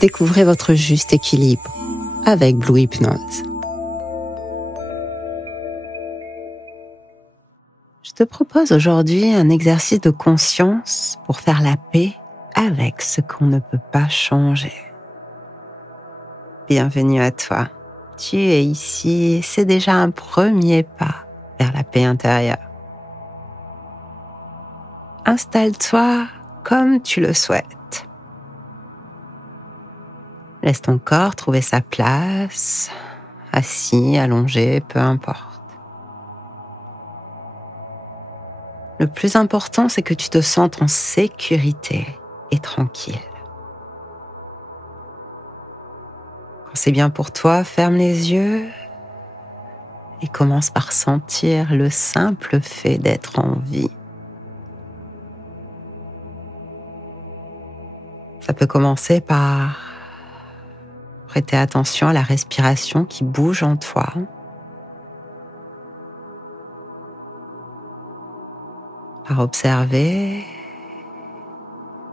découvrez votre juste équilibre avec Blue Hypnose. Je te propose aujourd'hui un exercice de conscience pour faire la paix avec ce qu'on ne peut pas changer. Bienvenue à toi. Tu es ici et c'est déjà un premier pas vers la paix intérieure. Installe-toi comme tu le souhaites. Laisse ton corps trouver sa place, assis, allongé, peu importe. Le plus important, c'est que tu te sentes en sécurité et tranquille. Quand c'est bien pour toi, ferme les yeux et commence par sentir le simple fait d'être en vie. Ça peut commencer par prêter attention à la respiration qui bouge en toi. Par observer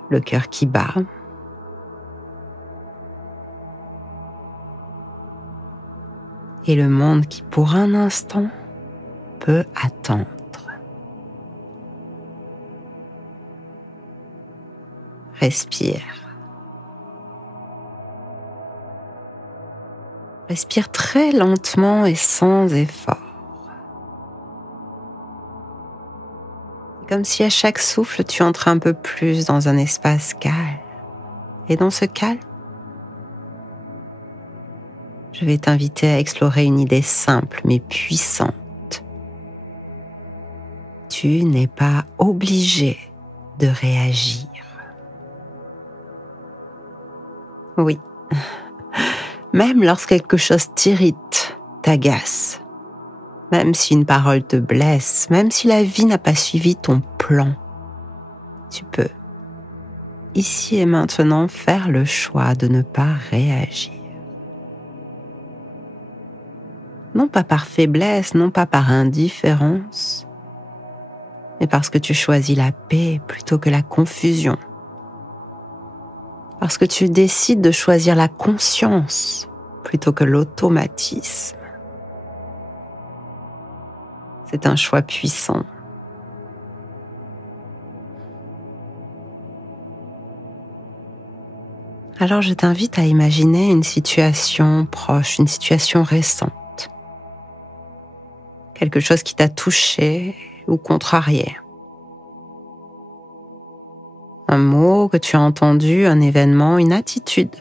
le cœur qui bat. Et le monde qui, pour un instant, peut attendre. Respire. Respire très lentement et sans effort. C'est comme si à chaque souffle, tu entres un peu plus dans un espace calme. Et dans ce calme, je vais t'inviter à explorer une idée simple mais puissante. Tu n'es pas obligé de réagir. Oui. Même lorsque quelque chose t'irrite, t'agace, même si une parole te blesse, même si la vie n'a pas suivi ton plan, tu peux, ici et maintenant, faire le choix de ne pas réagir. Non pas par faiblesse, non pas par indifférence, mais parce que tu choisis la paix plutôt que la confusion. Parce que tu décides de choisir la conscience plutôt que l'automatisme. C'est un choix puissant. Alors je t'invite à imaginer une situation proche, une situation récente. Quelque chose qui t'a touché ou contrarié. Un mot que tu as entendu, un événement, une attitude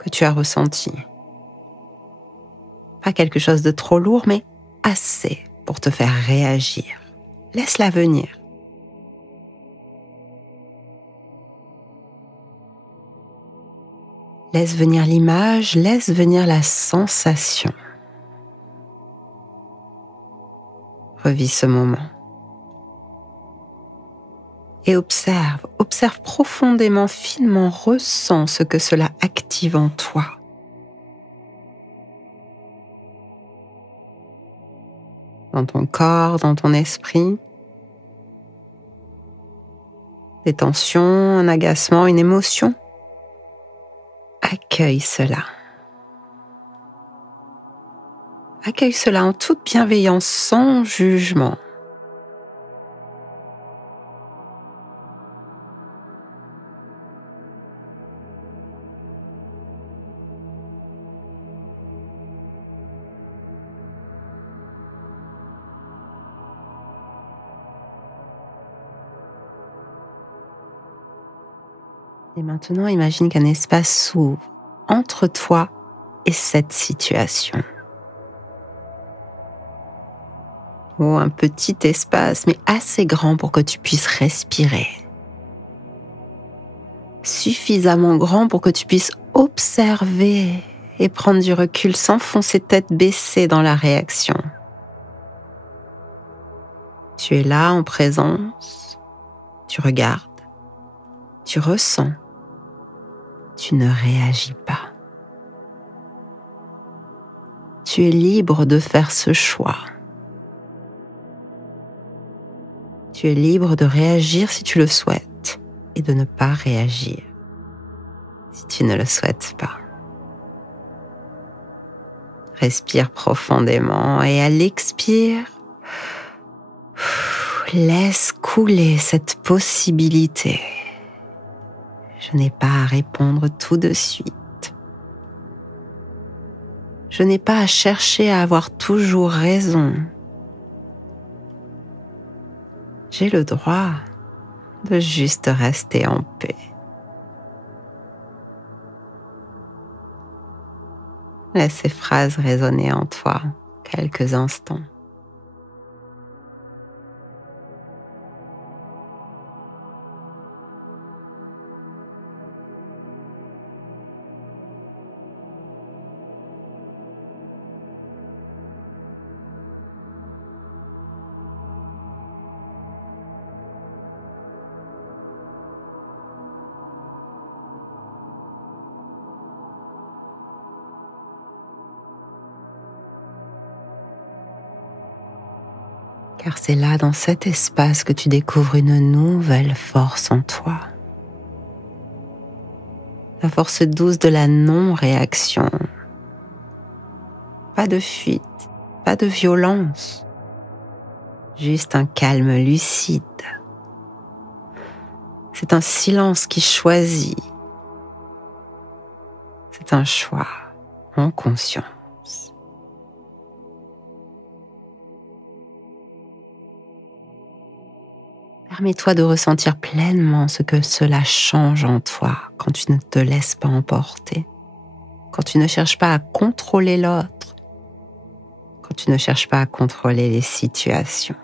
que tu as ressentie. Pas quelque chose de trop lourd, mais assez pour te faire réagir. Laisse-la venir. Laisse venir l'image, laisse venir la sensation. Revis ce moment. Et observe profondément, finement, ressens ce que cela active en toi. Dans ton corps, dans ton esprit. Des tensions, un agacement, une émotion. Accueille cela. Accueille cela en toute bienveillance, sans jugement. Et maintenant, imagine qu'un espace s'ouvre entre toi et cette situation. Ou un petit espace, mais assez grand pour que tu puisses respirer. Suffisamment grand pour que tu puisses observer et prendre du recul sans foncer tête baissée dans la réaction. Tu es là en présence, tu regardes, tu ressens. Tu ne réagis pas. Tu es libre de faire ce choix. Tu es libre de réagir si tu le souhaites et de ne pas réagir. si tu ne le souhaites pas. Respire profondément et à l'expire, laisse couler cette possibilité. Je n'ai pas à répondre tout de suite. Je n'ai pas à chercher à avoir toujours raison. J'ai le droit de juste rester en paix. Laisse ces phrases résonner en toi quelques instants. Car c'est là, dans cet espace, que tu découvres une nouvelle force en toi. La force douce de la non-réaction. Pas de fuite, pas de violence. Juste un calme lucide. C'est un silence qui choisit. C'est un choix en conscience. Permets-toi de ressentir pleinement ce que cela change en toi quand tu ne te laisses pas emporter, quand tu ne cherches pas à contrôler l'autre, quand tu ne cherches pas à contrôler les situations,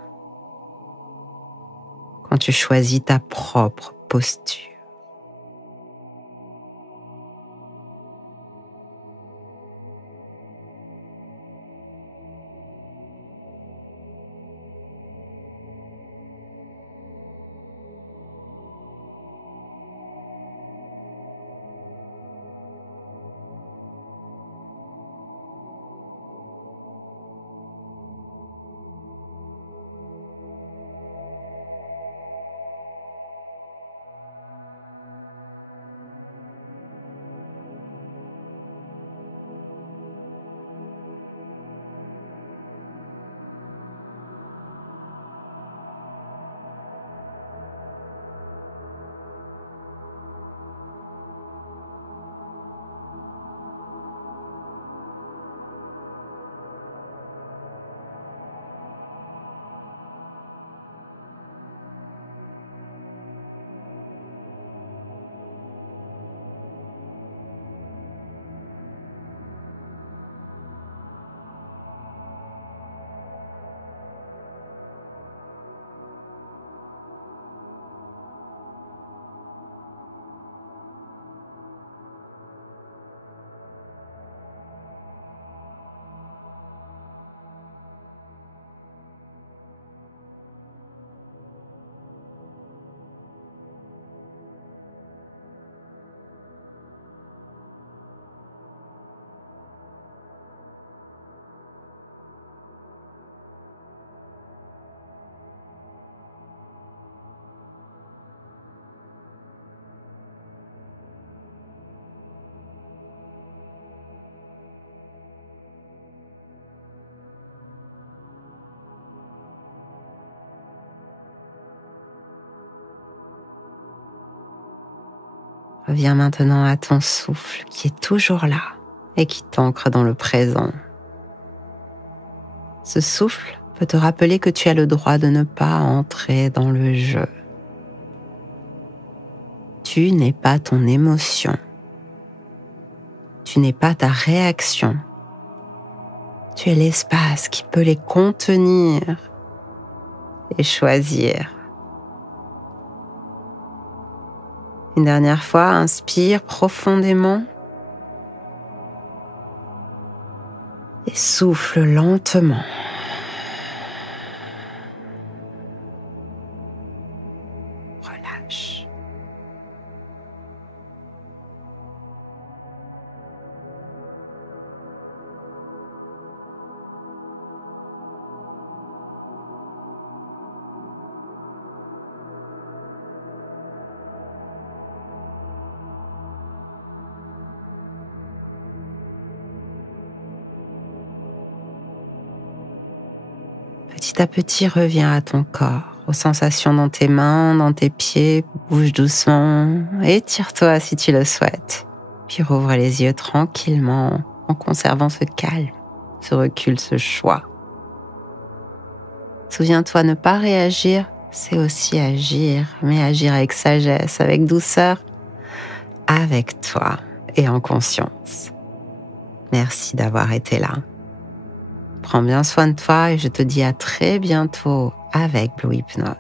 quand tu choisis ta propre posture. Reviens maintenant à ton souffle qui est toujours là et qui t'ancre dans le présent. Ce souffle peut te rappeler que tu as le droit de ne pas entrer dans le jeu. Tu n'es pas ton émotion. Tu n'es pas ta réaction. Tu es l'espace qui peut les contenir et choisir. Une dernière fois, inspire profondément et souffle lentement. Relâche. petit à petit reviens à ton corps, aux sensations dans tes mains, dans tes pieds. Bouge doucement, étire-toi si tu le souhaites. Puis rouvre les yeux tranquillement en conservant ce calme, ce recul, ce choix. Souviens-toi, ne pas réagir, c'est aussi agir, mais agir avec sagesse, avec douceur, avec toi et en conscience. Merci d'avoir été là. Prends bien soin de toi et je te dis à très bientôt avec Blue Hypnose.